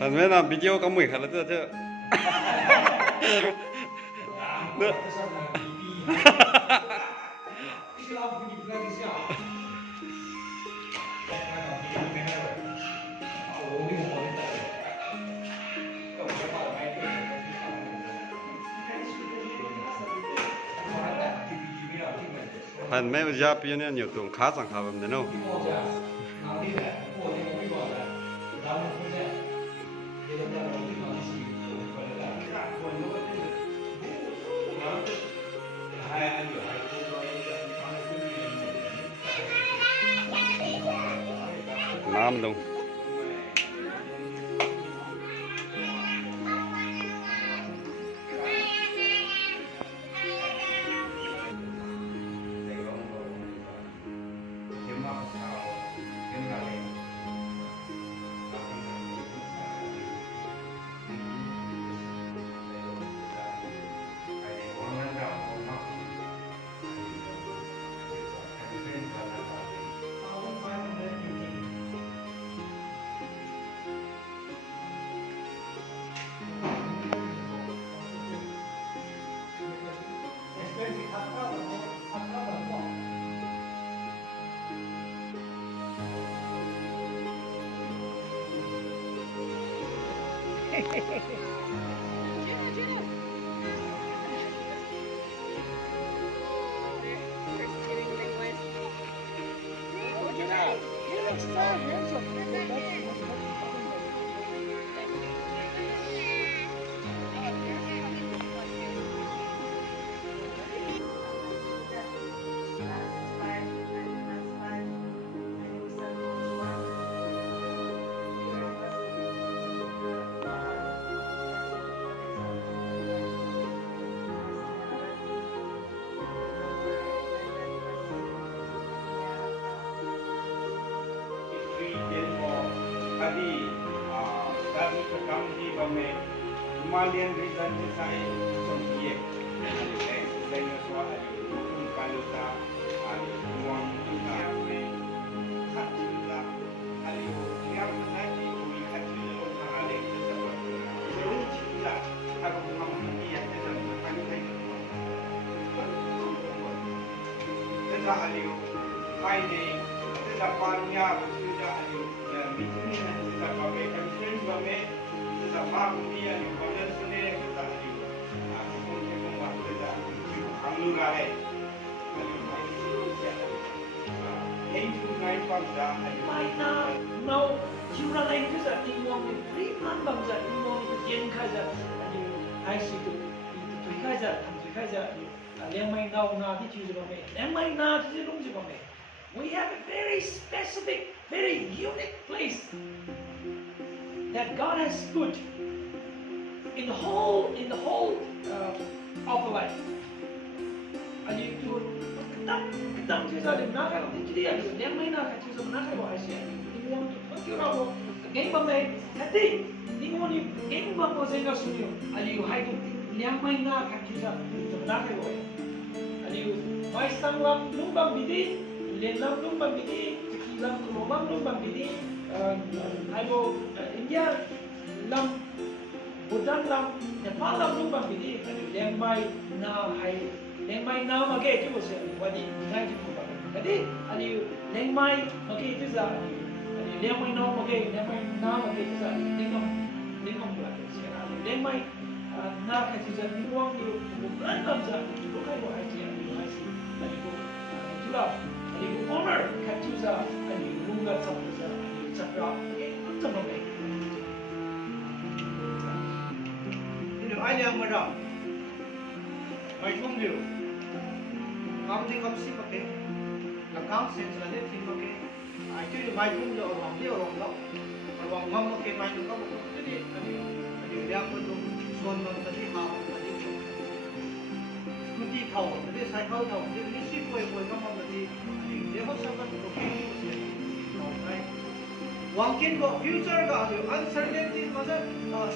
Phần mấy làm video có 10 khả là chưa nữa. Phần mấy giờ bây giờ nhiều tuồng khá sang khá vấn đề đâu. Nam đông. Malian Rizal Desai Sompiye Senior Swat Kaluta Uang Kami Khatila Aliu Yang Menagi Umi Khatila Alek Tersebut Seluruh cipta Aku mengambil yang dalam Kami Tentang Aliu Kaini Tentang Panya Bersudah Aliu Meeting Tentang Bagai Kami Bagai Tentang Makunia Mai na no jura lain ke zat ingwang ni priman bang zat ingwang ni yen khai zat ani ai si tu tu khai zat tham tu khai zat leng mai nau na ti chu ba me leng mai na ti lung ji ba me. We have a very specific, very unique place that God has put in the whole of life. Ani tu Tam chisa le na ka ti dia le leng mai na ka chisa na ka wa sia ni mo tu ra mo game ba me hati ni mo ni game ba mo zenga sunyo ali yu hai tu leng mai na ka chisa na ka wa ali yu mai sang lam lum bang bidi len lam lum bang bidi ki lam ko bang lum bang bidi hai bo India lam Buddha lam Nepal lam lum bang bidi leng mai na hai leng mai na ma ke tu se wadi ngai tu ba jadi ali leng mai ma ke tu za ali leng mai na ma ke tu za leng om ba se ali leng mai na ka tu za ni wang ni bu ran kam za bu kai wa ai ji ali ai si ali bu tu la ali bu honor ka tu za ali lu ga sa tu za ali chakra ke tu ma ke ini ayam merah mai thum liu काम नहीं कब सी पके लकाम sense वाले थी पके actually mic room जो और हमले और वहाँ हम लोग के माइक रूम का वो तो नहीं अभी क्या कर दो सोन में तभी हाँ तभी कुछ खाओ तभी साइकिल खाओ तभी इसी कोई का हम तभी ये हम सब का तो क्या ही वंकिन को फ्यूचर का जो अनसर्टेनिटी मतलब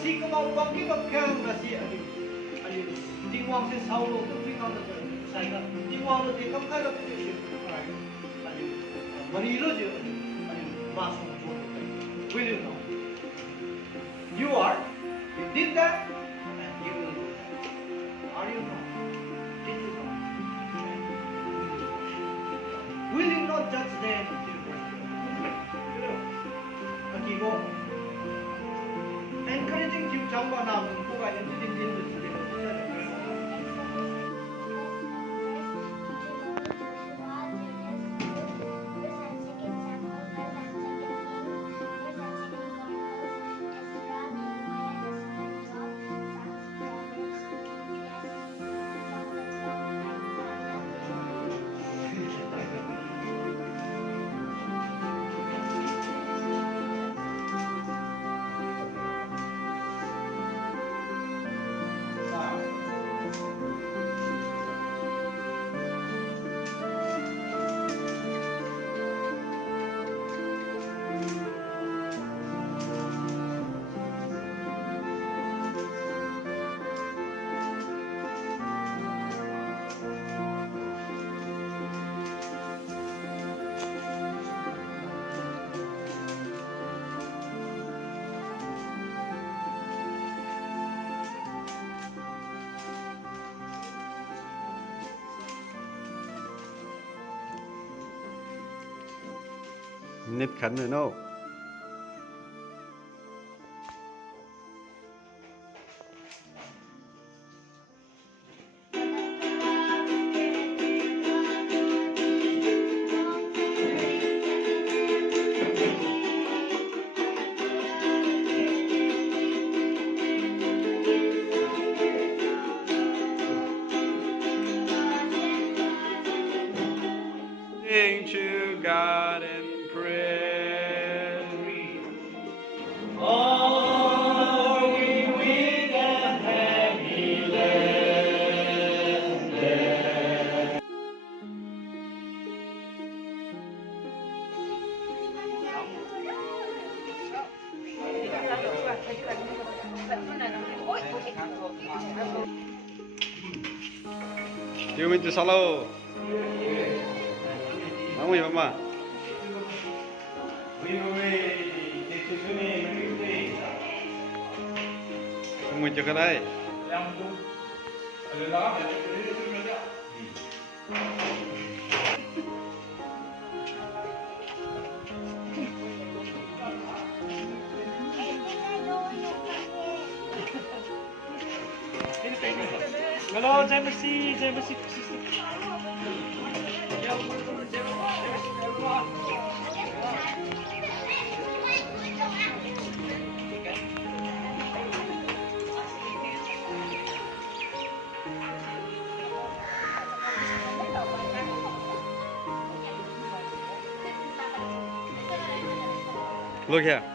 सी को वंकिन को क्या होगा सी अभी दिमाग से साउलो तो भी काम करते साइकिल दिमाग में देखम का लोग तो शिफ्ट अभी मरीजों जो अभी मासूम जो होते हैं William did that, and you will do that. Are you not? Did you not? Will you not judge them until 그리고 encouraging 집 장관 나오는 누가 엔지니어를 쓰려고 했잖아요. Nít khẩn rồi đâu. Sing to God and pray. Are we weak and heavy laden? Chưa mình từ sao lâu. Nóng gì mà. Không mình chưa cái đây. Hello, Jamesy, Jamesy. Look here.